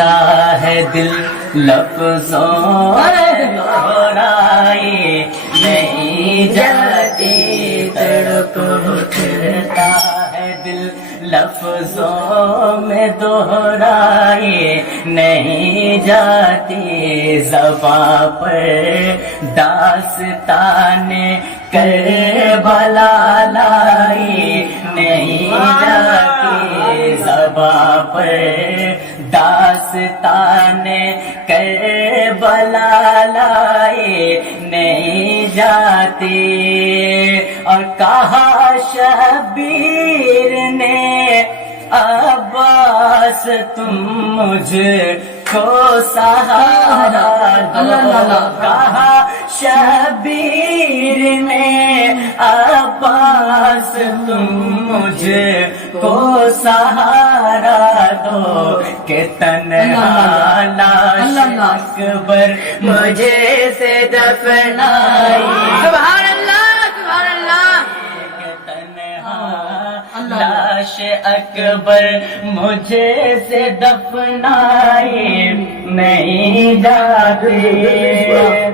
تا ہے دل لفظوں دہرائے نہیں جاتی، تڑپ اٹھتا ہے دل لفظوں میں دہرائے نہیں جاتی، زباں پر داستان کربلا لائی نہیں جاتی، زباں پر داستان کربلا لائی نہیں جاتی۔ اور کہا شبیر نے عباس تم مجھ کو سہارا دو، کہا شبیر نے عباس تم مجھ کو سہارا دو، کہ تنہا لاش اکبر مجھے سے دفنائی، سبحان اللہ سبحان اللہ، لاش اکبر مجھے سے دفنائی نہیں جاتی،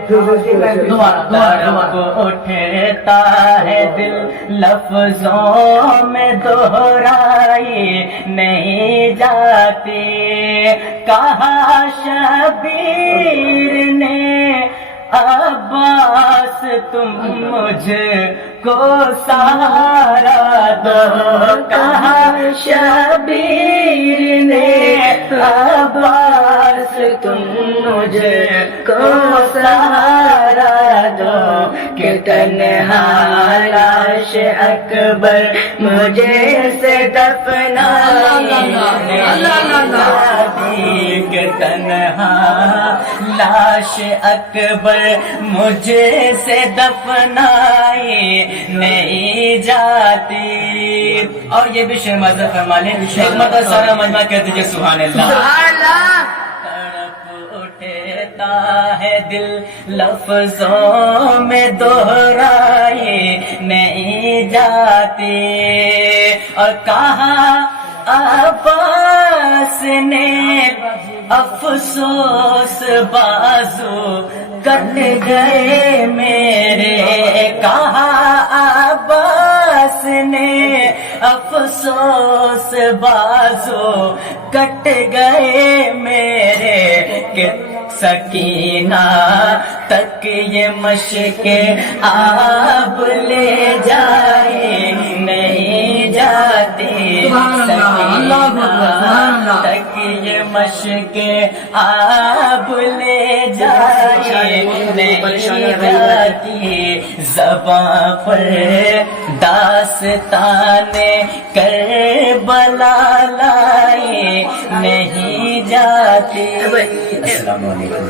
تڑپ اٹھتا ہے دل لفظوں میں دہرائی نہیں جاتی، کہا شبیر نے عباس تم مجھ کو سہارا دو، کہا شبیر نے عباس تم مجھ کو سہارا دو، کہ تنہا لاش اکبر مجھے سے دفنائی نہیں جاتی، کہ تنہا لاش اکبر مجھے سے دفنائی نہیں جاتی۔ اور یہ بھی شعر مذہب فرما لیں، ایک مرتبہ سارا مجمع کہتے ہیں سبحان اللہ، سبحان اللہ۔ تڑپ اٹھتا ہے دل لفظوں میں دہرائی نہیں جاتی، اور کہا عباس نے افسوس بازو کٹ گئے میرے، کہا عباس نے افسوس بازو کٹ گئے میرے، کہ سکینہ تک یہ مشق آب لے جائے نہیں جاتی، سکینہ تک یہ مشق آب لے جائے نہیں جاتی، زباں پر داستان کربلا لائی نہیں جاتی۔ السلام علیکم۔